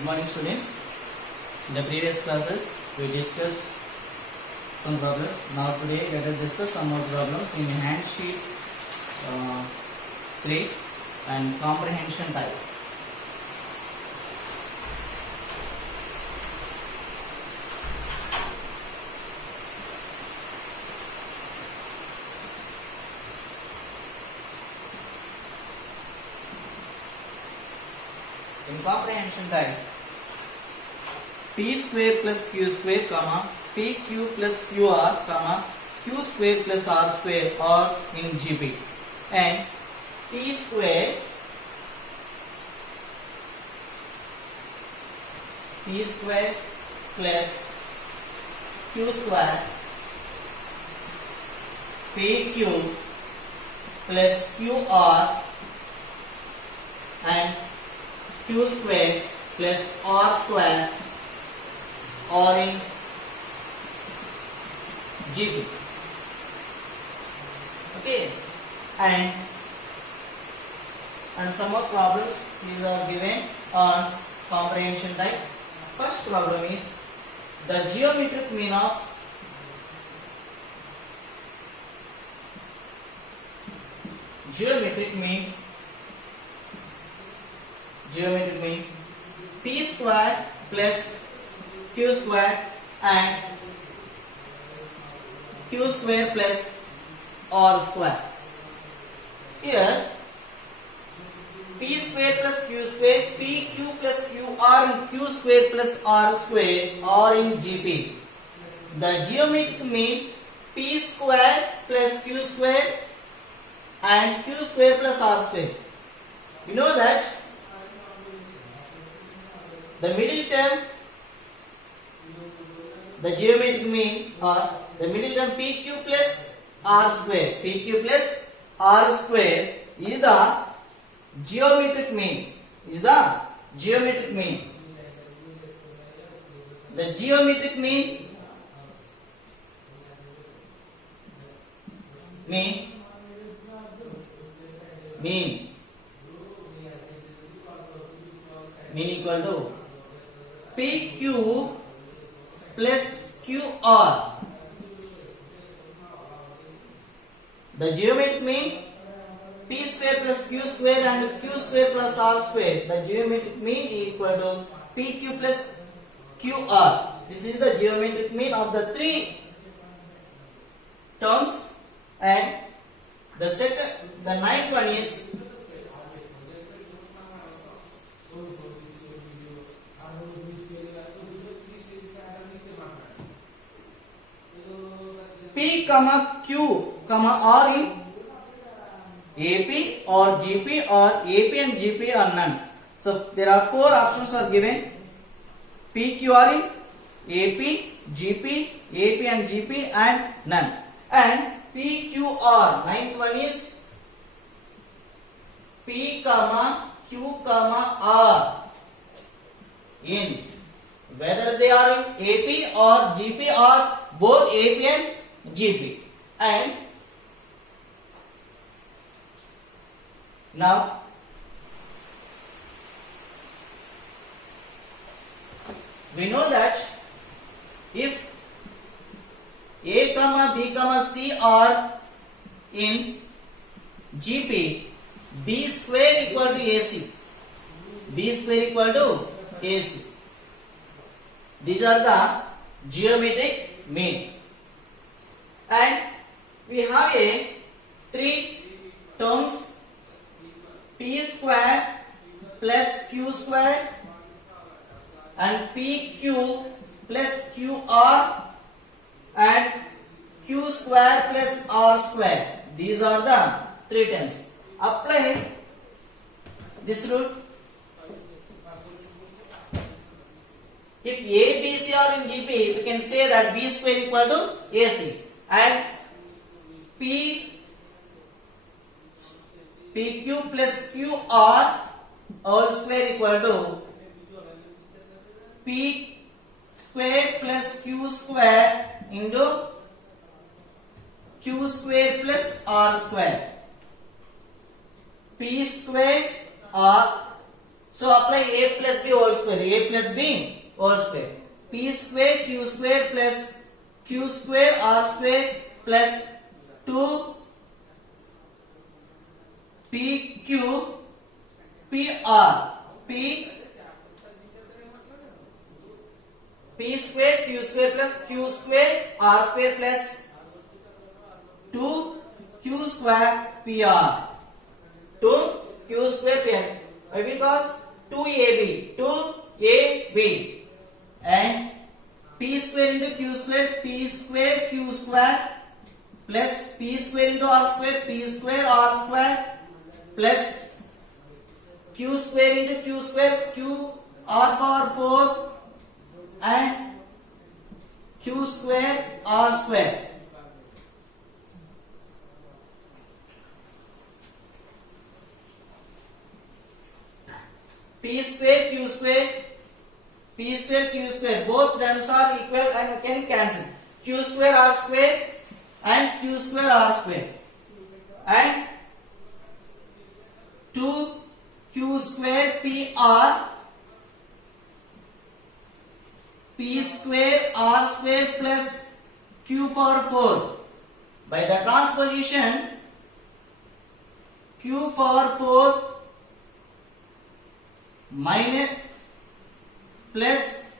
Good morning, students. In the previous classes, we discussed some problems. Now today, let us discuss some more problems in hand sheet 3 and comprehension type. In comprehension type, p square plus q square, comma pq plus qr, comma q square plus r square are in GP, and p square plus q square pq plus qr and q square plus r square or in GP. Okay, and some more problems these are given on comprehension type. First problem is the geometric mean of p square plus q square and q square plus r square. Here p square plus q square, pq plus qr and q square plus r square are in GP. The geometric mean p square plus q square and q square plus r square. You know that the middle term, the geometric mean, or the middle term pq plus r square, is the geometric mean. The geometric mean equal to PQ plus QR. The geometric mean P square plus Q square and Q square plus R square. The geometric mean equal to PQ plus QR. This is the geometric mean of the three terms, and the ninth one is P comma Q comma R in AP or GP, or AP and GP are none. So there are four options are given: PQR in AP, GP, AP and GP, and none. And PQR, ninth one is P comma Q comma R in, whether they are in AP or GP or both AP and GP. And now we know that if A comma B comma C are in GP, B square equal to AC. These are the geometric mean. And we have three terms: P square plus Q square and PQ plus QR and Q square plus R square. These are the three terms. Apply this rule. If A, B, C are in GP, we can say that B square equal to AC, and PQ plus QR all square equal to P square plus Q square into Q square plus R square. P square or So apply a plus b whole square. A plus b whole square. P square q square plus q square r square plus 2 pq pr p square q square plus q square r square plus 2 q square pr 2 q square pr. Why? Because 2ab and p square into q square q square plus p square into r square r square plus q square into q square q r power 4 and q square r square. P square q square both terms are equal and can cancel. Q square r square and q square r square and 2 q square p square r square plus q power 4. By the transposition, q power 4 minus plus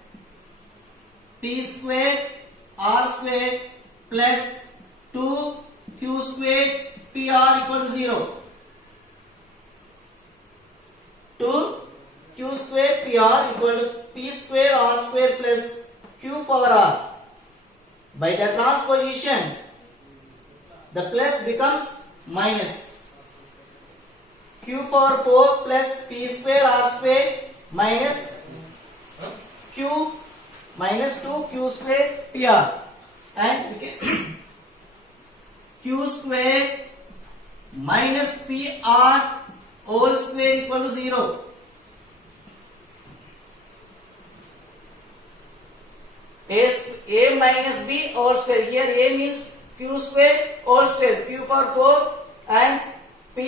p square r square plus 2 q square pr equal to 0. 2 q square pr equal to p square r square plus q power r. By the transposition, the plus becomes minus. Q power 4 plus p square r square minus q minus 2 q square pr and we can q square minus pr whole square equal to 0. A minus b whole square. Here a means q square whole square, q power 4 and p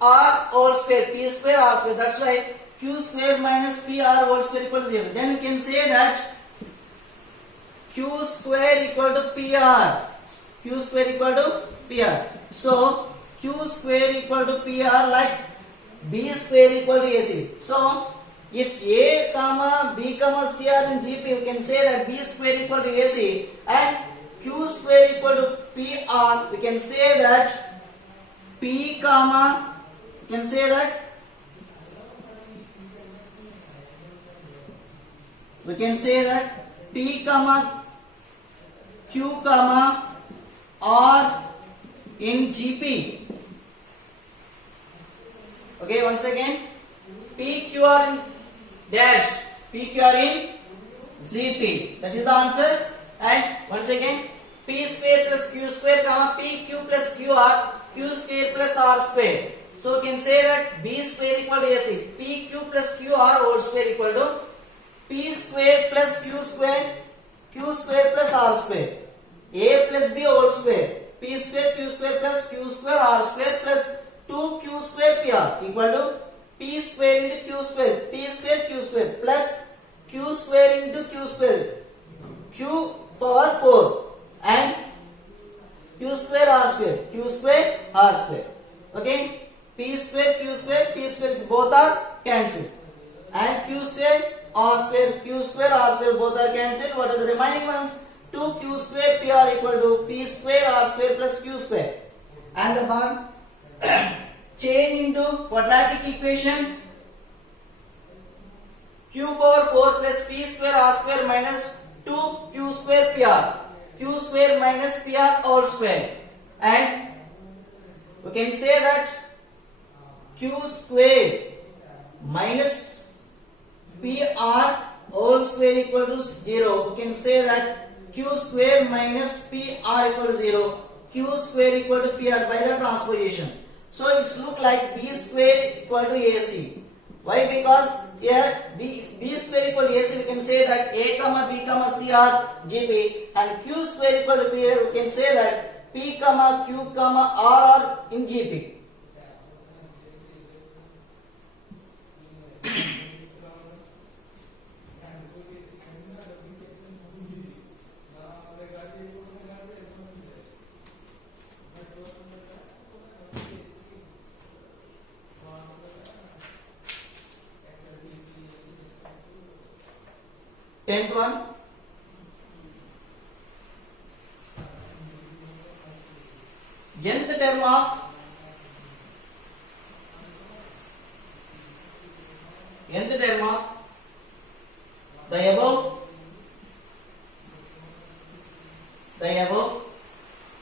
r whole square, p square r square. That's why q square minus pr whole square equal to 0. Then we can say that q square equal to pr. Q square equal to pr. So q square equal to pr like b square equal to ac. So if a comma b comma c are in gp, you can say that b square equal to ac and q square equal to pr. We can say that p comma, you can say that we can say that p comma q comma r in gp. Okay, once again p q r in dash, p q r in gp. That is the answer. And once again p square plus q square comma p q plus q r, q square plus r square. So we can say that b square equal to ac, p q plus q r whole square equal to p square plus q square plus r square, a plus b whole square, p square q square plus q square r square plus 2q square pr equal to p square into q square, p square q square plus q square into q square, q power 4 and q square r square, q square r square. Okay, p square q square both are cancelled and q square r square both are cancelled. What are the remaining ones? 2q square pr equal to p square r square plus q square. And the one change into quadratic equation, q power 4 plus p square r square minus 2q square pr, q square minus pr all square, and we can say that q square minus pr whole square equal to 0. We can say that q square minus pr equal to 0, q square equal to pr by the transposition. So it's look like b square equal to ac. Why? Because here b square equal to ac, we can say that a comma b comma c are gp, and q square equal to p, we can say that p comma q comma r are in gp. nth term of the above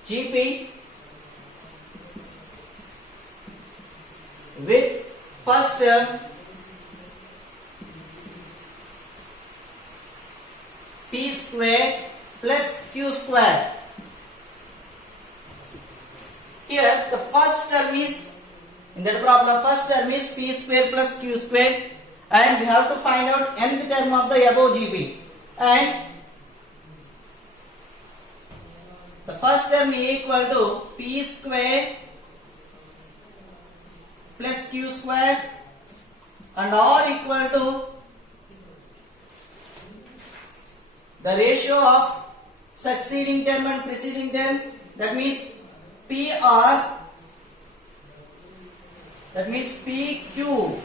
GP with first term P square plus Q square. Here the first term is, in that problem, first term is P square plus Q square, and we have to find out nth term of the above GP, and the first term is equal to P square plus Q square and R equal to the ratio of succeeding term and preceding term, that means PR, that means PQ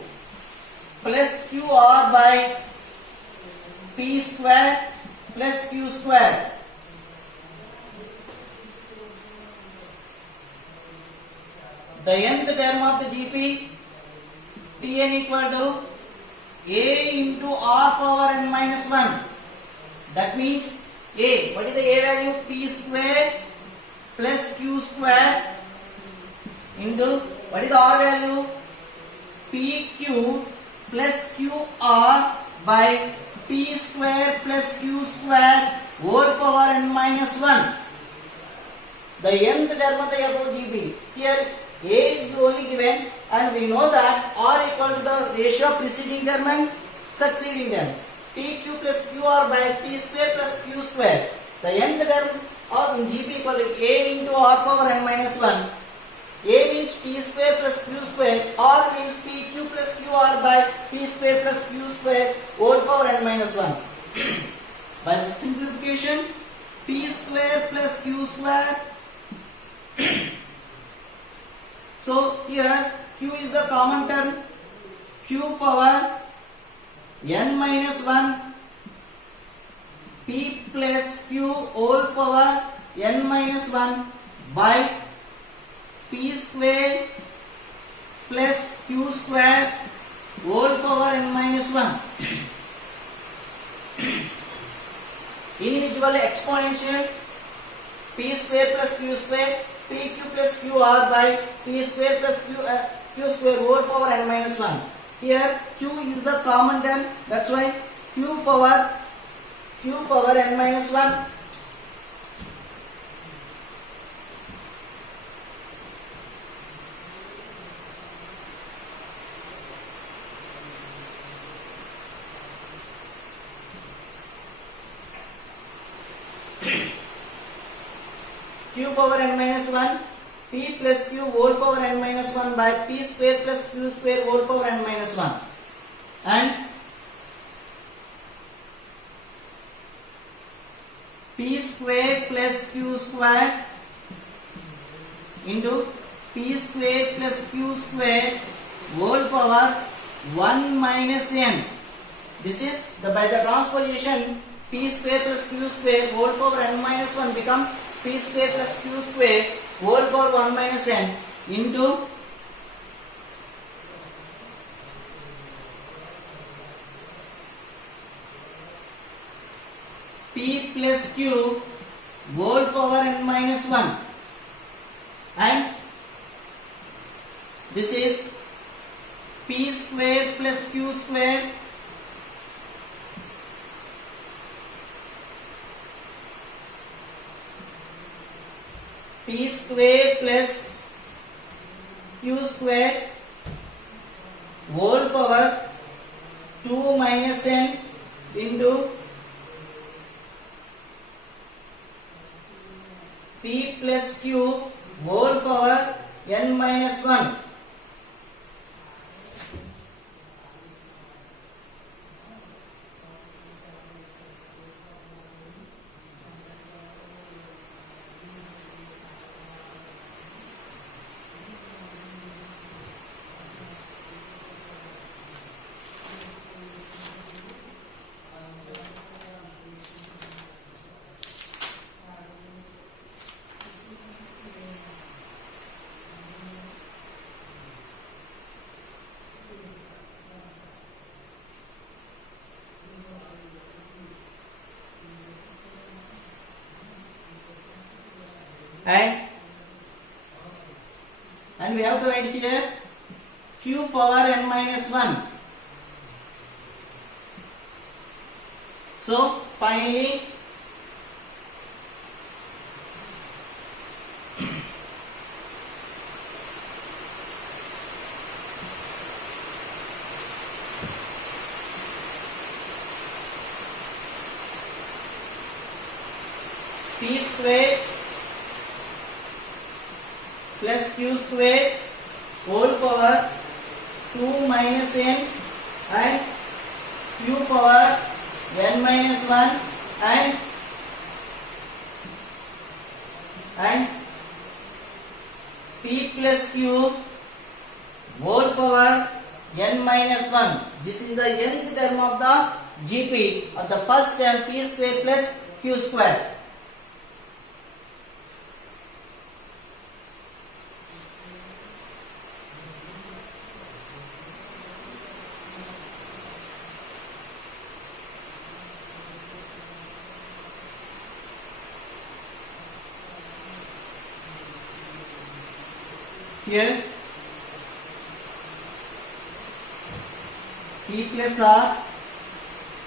plus QR by P square plus Q square. The nth term of the GP Tn equal to A into R power n minus 1. That means A, what is the A value? P square plus Q square into, what is the R value? PQ plus QR by P square plus Q square whole power n minus 1. The nth term of the above GP. Here A is only given, and we know that R equal to the ratio of preceding term and succeeding term. PQ plus QR by P square plus Q square. The nth term of GP equal to A into R power n minus 1. A means P square plus Q square. R means PQ plus QR by P square plus Q square whole power n minus 1. By the simplification, P square plus Q square. So here Q is the common term. Q power n minus 1 P plus Q whole power n minus 1 by P square plus Q square whole power n minus 1. Individually exponential P square plus Q square, PQ plus QR by P square plus Q square whole power n minus 1. Here Q is the common term, that's why Q power n minus 1 Q power n minus 1 P plus Q whole power n minus 1 by P square plus Q square whole power n minus 1, and P square plus Q square into P square plus Q square whole power 1 minus n. This is by the transposition P square plus Q square whole power n minus 1 becomes P square plus Q square whole power 1 minus n into P plus Q whole power n minus 1, and this is P square plus Q square P square plus Q square whole power 2 minus n into P plus Q whole power n minus 1. and we have to write here q power n minus 1. So finally p square plus q square whole power 2 minus n and q power n minus 1 and p plus q whole power n minus 1. This is the nth term of the GP of the first term, p square plus q square. Here p plus r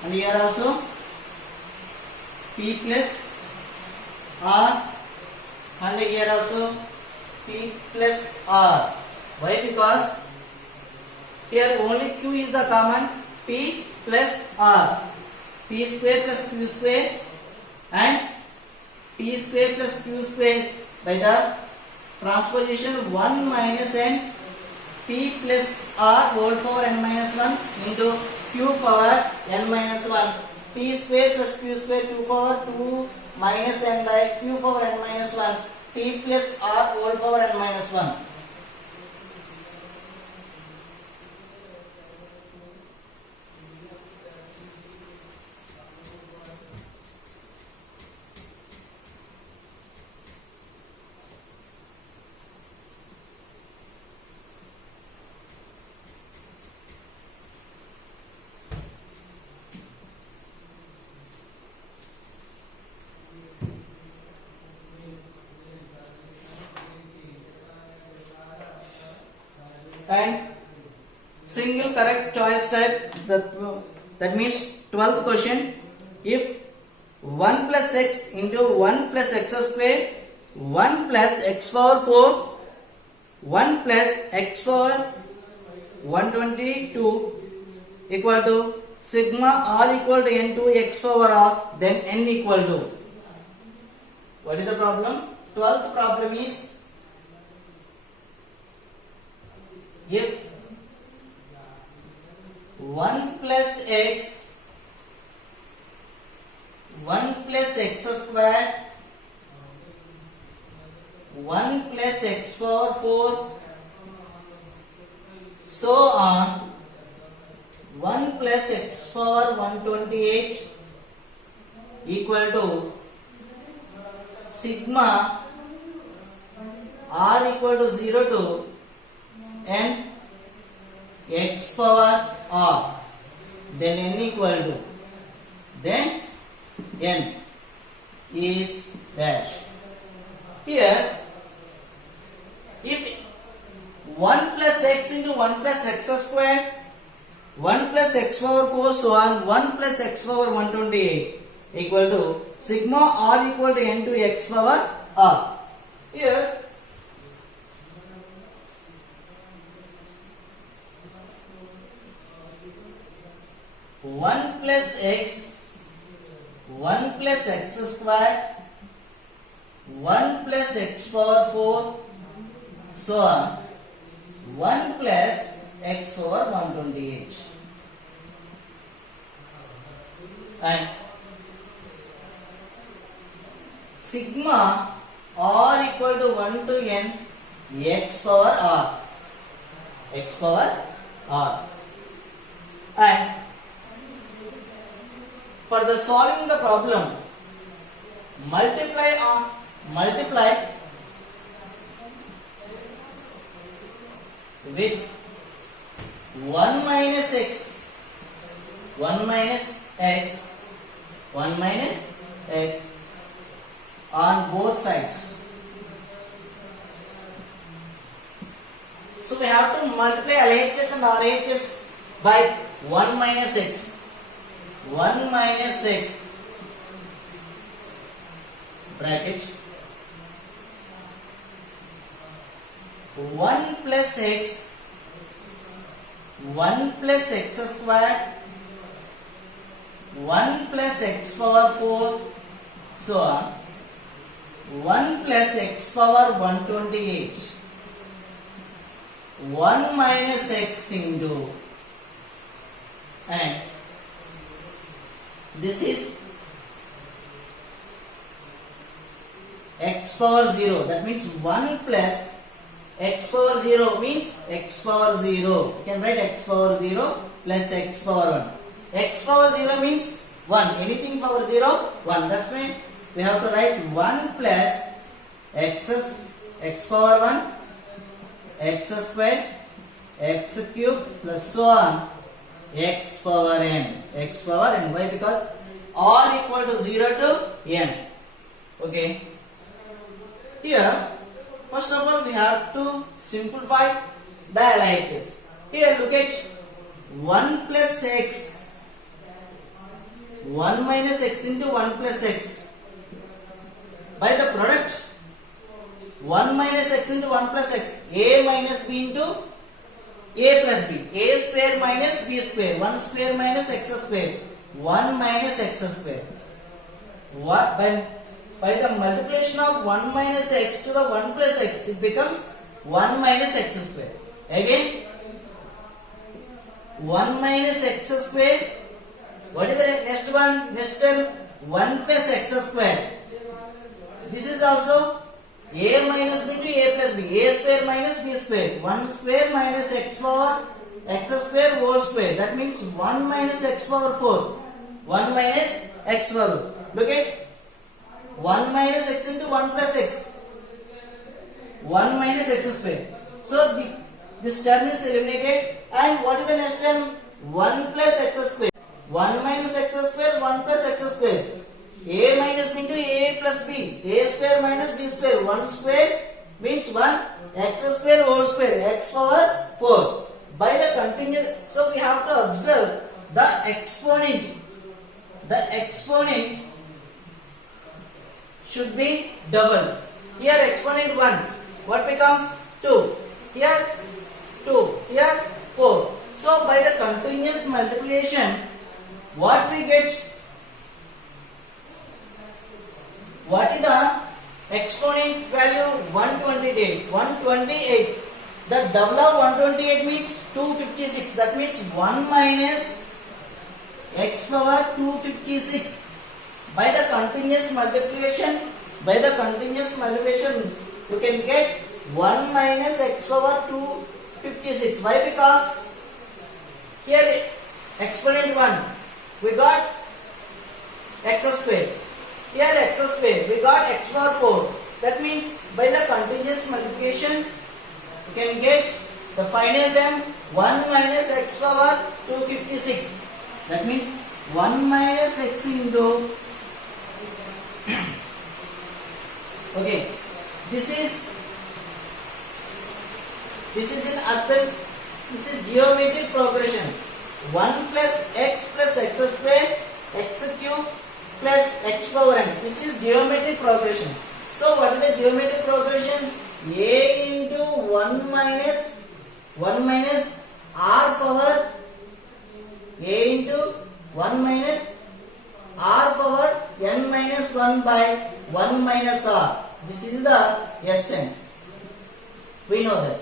and here also p plus r and here also p plus r. Why? Because here only q is the common, p plus r, p square plus q square and p square plus q square by the transposition 1 minus n p plus r whole power n minus 1 into q power n minus 1, p square plus q square q power 2 minus n by q power n minus 1, p plus r whole power n minus 1. And single correct choice type, that means 12th question, if 1 plus x into 1 plus x square 1 plus x power 4 1 plus x power 122 equal to sigma r equal to n to x power r, then n equal to, what is the problem? 12th problem is if 1 plus x 1 plus x square 1 plus x power 4 so on 1 plus x power 128 equal to sigma r equal to 0 to n x power r, then n equal to, then n is dash. Here if 1 plus x into 1 plus x square 1 plus x power 4 so on 1 plus x power 128 equal to sigma r equal to n to x power r. Here 1 plus x 1 plus x square 1 plus x power 4 so on 1 plus x power 128 and sigma r equal to 1 to n x power r, x power r. And for the solving the problem, multiply with 1 minus x 1 minus x 1 minus x on both sides So we have to multiply LHS and RHS by 1 minus x. 1 minus x bracket 1 plus x 1 plus x square 1 plus x power 4 so on 1 plus x power 128 1 minus x into and this is x power 0, that means 1 plus x power 0 means x power 0. You can write x power 0 plus x power 1. X power 0 means 1. Anything power 0, 1. That's why we have to write 1 plus x power 1, x square, x cube plus so on, x power n. X power n. Why? Because r equal to 0 to n. Okay. Here, first of all, we have to simplify the LHS. Here, look at 1 plus x, 1 minus x into 1 plus x. By the product, 1 minus x into 1 plus x, a minus b into a plus b. A square minus b square, 1 square minus x square, 1 minus x square. By the multiplication of 1 minus x to the 1 plus x, it becomes 1 minus x square. Again, 1 minus x square. What is the next one? Next term, 1 plus x square. This is also a minus b to a plus b. A square minus b square. 1 square minus x power x square whole square. That means 1 minus x power 4. 1 minus x power. Look at 1 minus x into 1 plus x. 1 minus x square. So this term is eliminated. And what is the next term? 1 plus x square. 1 minus x square, 1 plus x square. A minus b into a plus b. A square minus b square. 1 square means 1. X square whole square. X power 4. By the continuous, so we have to observe the exponent. The exponent should be double. Here exponent 1. What becomes 2? Here 2. Here 4. So by the continuous multiplication, what we get? What is the exponent value? 128. 128. The double of 128 means 256. That means 1 minus x power 256. By the continuous multiplication, you can get 1 minus x power 256. Why? Because here exponent 1, we got x square. Here x square, we got x power 4. That means by the continuous multiplication, you can get the final term 1 minus x power 256. That means 1 minus x into okay, this is in advent. This is geometric progression. 1 plus x square, x cube plus x power n. This is geometric progression. So what is the geometric progression? A into 1 minus r power a into 1 minus r power n minus 1 by 1 minus r. This is the Sn. We know that.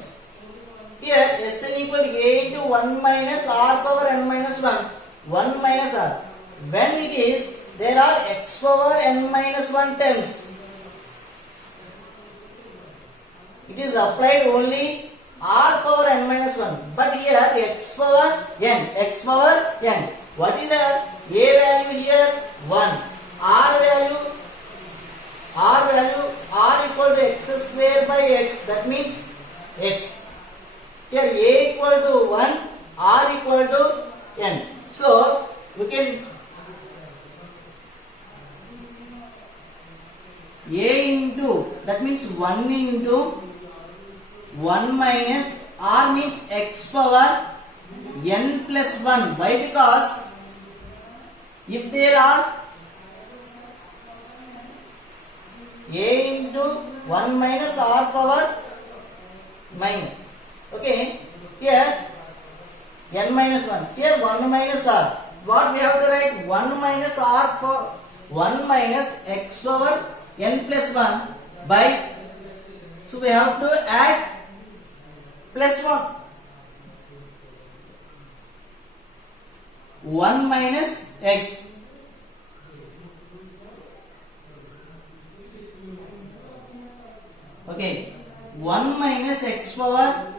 Here Sn equal a into 1 minus r power n minus 1. 1 minus r. When it is, there are x power n minus 1 terms. It is applied only r power n minus 1. But here x power n. X power n. What is the a value here? 1. R value r equal to x square by x. That means x. Here a equal to 1, r equal to n. So we can a into, that means 1 into 1 minus R means x power n plus 1. Why? Because if there are a into 1 minus r power 9. Okay, here n minus 1, here 1 minus r. What we have to write? 1 minus r for 1 minus x power n plus 1 by, so we have to add plus 1. 1 minus x. Okay, 1 minus x power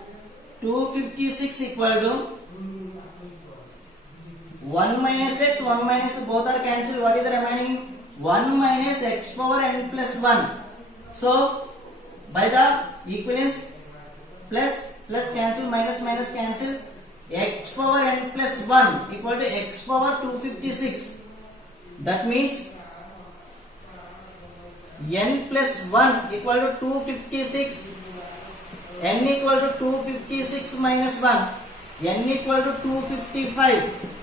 256 equal to 1 minus x, 1 minus, both are cancelled. What is the remaining? 1 minus x power n plus 1. So by the equivalence, plus cancel, minus cancel, x power n plus 1 equal to x power 256. That means n plus 1 equal to 256. n equal to 256 minus 1. n equal to 255.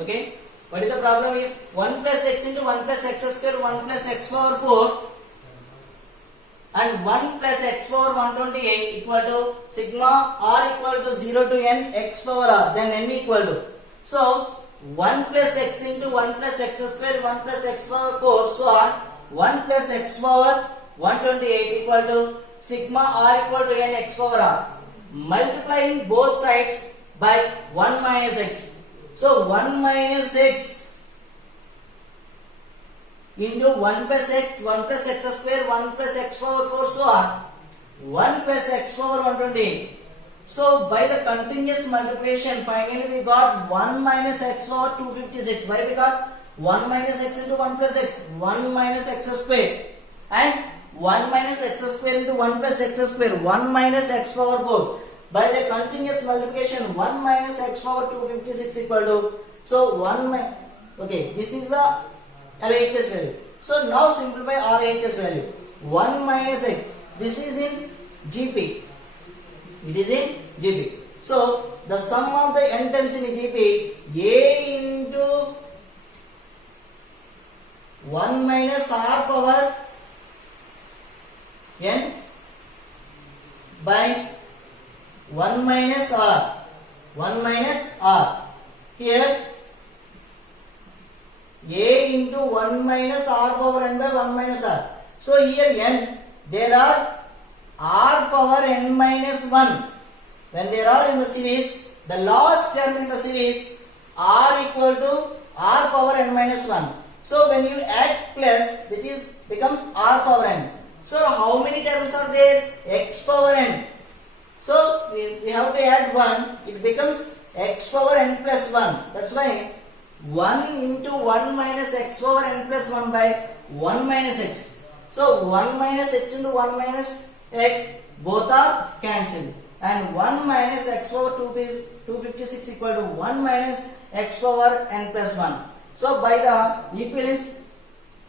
Okay, what is the problem? If 1 plus x into 1 plus x square, 1 plus x power 4 and 1 plus x power 128 equal to sigma r equal to 0 to n x power r, then n equal to, so 1 plus x into 1 plus x square, 1 plus x power 4, so on 1 plus x power 128 equal to sigma r equal to n x power r, multiplying both sides by 1 minus x. So 1 minus x into 1 plus x, 1 plus x square, 1 plus x power 4, so on 1 plus x power 128. So by the continuous multiplication, finally we got 1 minus x power 256. Why? Because 1 minus x into 1 plus x, 1 minus x square, and 1 minus x square into 1 plus x square, 1 minus x power 4. By the continuous multiplication, 1 minus x power 256 equal to, so 1 minus, okay, this is the LHS value. So now simplify RHS value. 1 minus x, this is in GP. It is in GP. So the sum of the n terms in GP, a into 1 minus r power n by 1 minus r, 1 minus r. Here a into 1 minus r power n by 1 minus r. So here n, there are r power n minus 1. When there are in the series, the last term in the series, r equal to r power n minus 1. So when you add plus, it is becomes r power n. So how many terms are there? X power n. So we have to add 1, it becomes x power n plus 1. That's why 1 into 1 minus x power n plus 1 by 1 minus x. So 1 minus x into 1 minus x, both are cancelled. And 1 minus x power 256 equal to 1 minus x power n plus 1. So by the equivalence,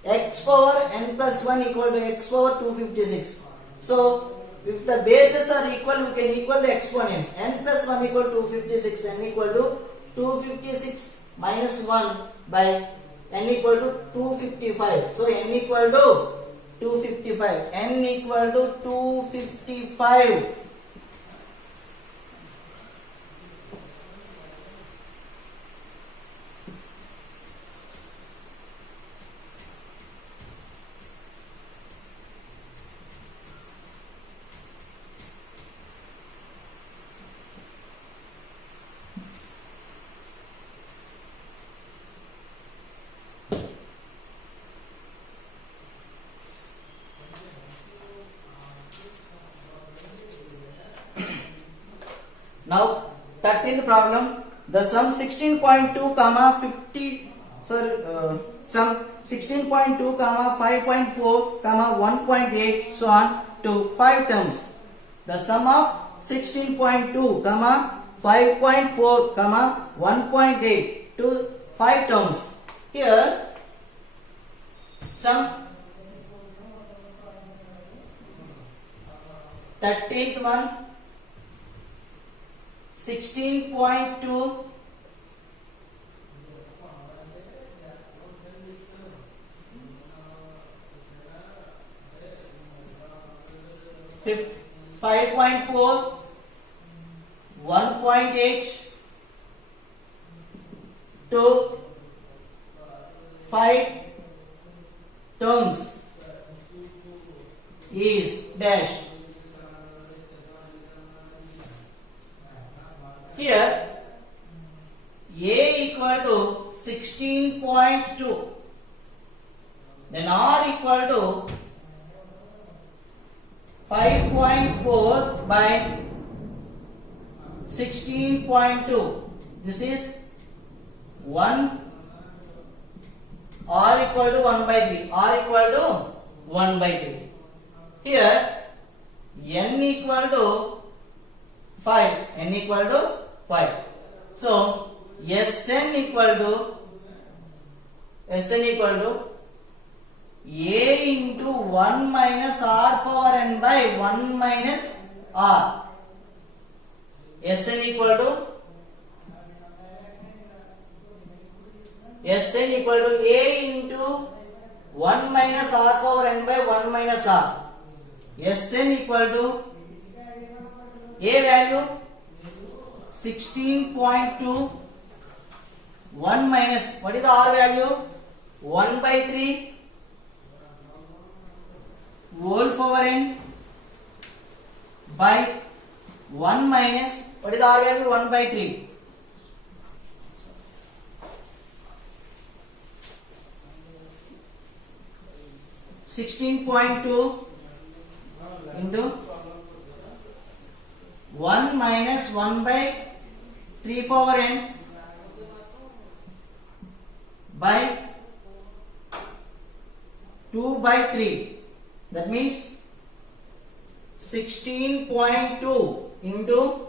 x power n plus 1 equal to x power 256. So if the bases are equal, we can equal the exponents. N plus 1 equal to 256, n equal to 256 minus 1 by n equal to 255. So n equal to 255. N equal to 255. Now 13th problem. The sum 16.2 comma 50 sum 16.2 comma 5.4 comma 1.8 so on to 5 terms. The sum of 16.2 comma 5.4 comma 1.8 to 5 terms. Here sum 13th one 16.2 5.4 1.8 to 5 terms is dash. Here A equal to 16.2, then R equal to 5.4 by 16.2. This is 1. R equal to 1 by 3. R equal to 1 by 3. Here N equal to 5. N equal to 5. So Sn equal to A into 1 minus R power n by 1 minus R. Sn equal to A into 1 minus R power n by 1 minus R. Sn equal to A value 16.2, 1 minus, what is the R value? 1 by 3 whole power n by 1 minus, what is the R value? 1 by 3. (16.2) into 1 minus 1 by 3 power n by 2 by 3. That means 16.2 into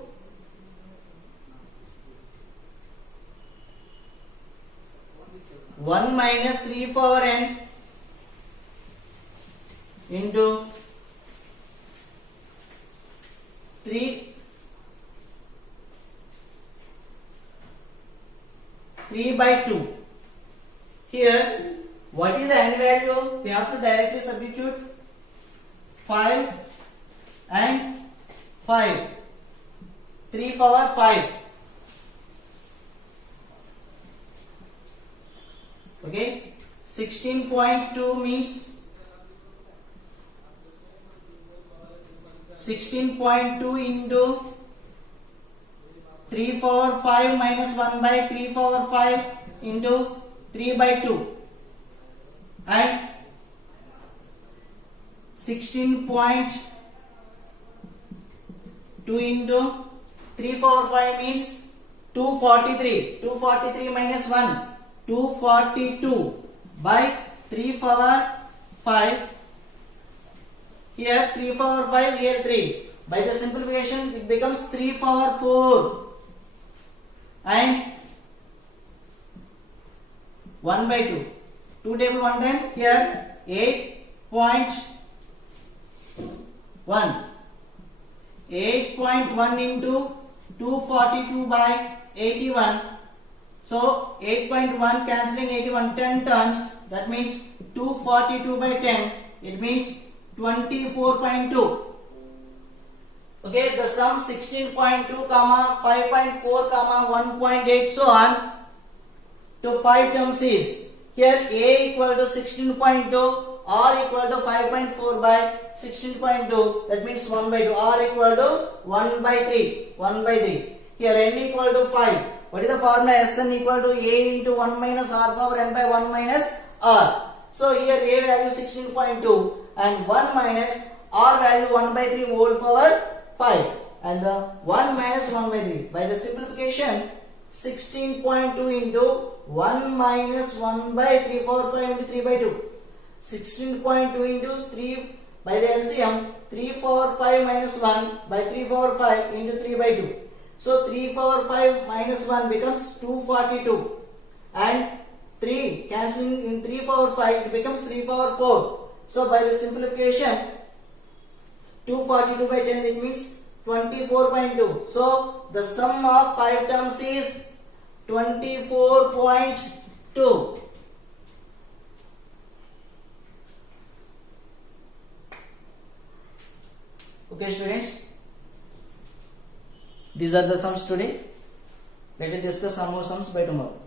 1 minus 3 power n into 3 by 2. Here, what is the n value? We have to directly substitute 5 and 5. 3 power 5. Okay, 16.2 means 16.2 into 3 power 5 minus 1 by 3 power 5 into 3 by 2 and 16.2 into 3 power 5 means 243. 243 minus 1, 242 by 3 power 5. Here 3 power 5, here 3. By the simplification it becomes 3 power 4 and 1 by 2. 2 table 1 time. Here 8.1. 8.1 into 242 by 81. So 8.1 cancelling 81, 10 terms. That means 242 by 10. It means 24.2. Okay, the sum 16.2 comma 5.4 comma 1.8 so on to 5 terms is here A equal to 16.2, R equal to 5.4 by 16.2, that means 1 by 2, R equal to 1 by 3, 1 by 3. Here N equal to 5. What is the formula? Sn equal to A into 1 minus R power n by 1 minus R. So here A value 16.2 and 1 minus R value 1 by 3 whole power 5. and the 1 minus 1 by 3. By the simplification, 16.2 into 1 minus 1 by 345 into 3 by 2. 16.2 into 3 by the LCM, 345 minus 1 by 345 into 3 by 2. So 345 minus 1 becomes 242 and 3 cancelling in 345 it becomes 344. So by the simplification 242 by 10 it means 24.2. So the sum of 5 terms is 24.2. Okay students, these are the sums today. Let us discuss some more sums by tomorrow.